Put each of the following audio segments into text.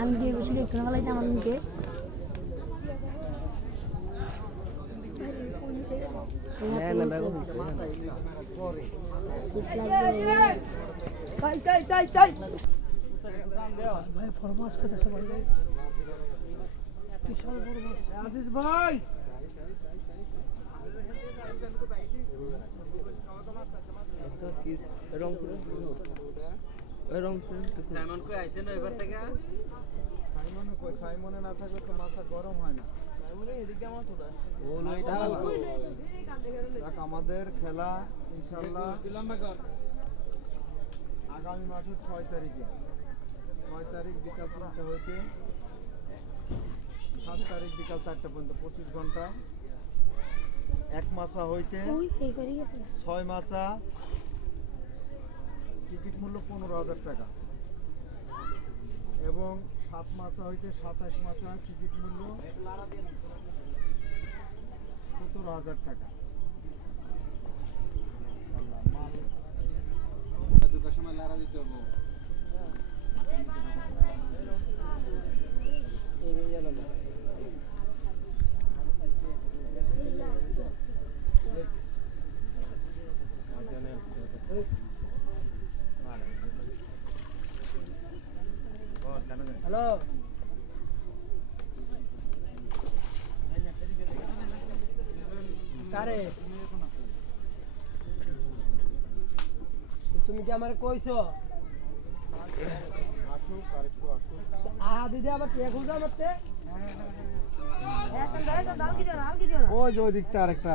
আমি দিয়ে বসলে একটু ফেলাইছি আমার মুখে ভাই ফরমাস পেতেছে ভাই বিশাল বড় মাছ আজিজ ভাই সাইমন কই আইছে না এবার থেকে সাইমনে না থাকলে তো মাথা গরম হয় না সাইমনে এদিকে মাছ ওঠা ও লইটা আমাদের খেলা ইনশাআল্লাহ আগামী মাসের 6 তারিখে 6 তারিখ বিকাল 3টা হইতে 7 তারিখ বিকাল 4টা পর্যন্ত 25 ঘন্টা এক মাসা হইতে 6 মাসা টিকিট মূল্য 15,000 টাকা এবং 7 মাসা হইতে 27 মাসা টিকিট মূল্য 17,000 টাকা দুটার সময় লারা দিতে হবে হ্যালো কারে তুমি কি আমারে কইছো আসুক আর একটু আসুক আহা দিদি আবার কে খুঁজো আমারতে ওই যে ওই দিকটা আরেকটা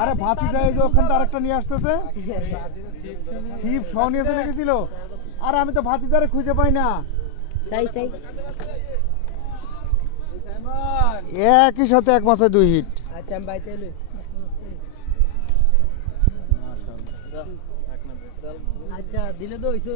আরে ভাতি যায় যে ওখান থেকে আরেকটা নিয়ে আসতেছে শিব শ নিয়ে চলে গেছিল আর আমি তো ভাতিদারে খুঁজে পাই না তাই তাই একই সাথে এক মাসে 2 হিট আচ্ছা আমি বাইতে এলি আচ্ছা দিলে তো হইছে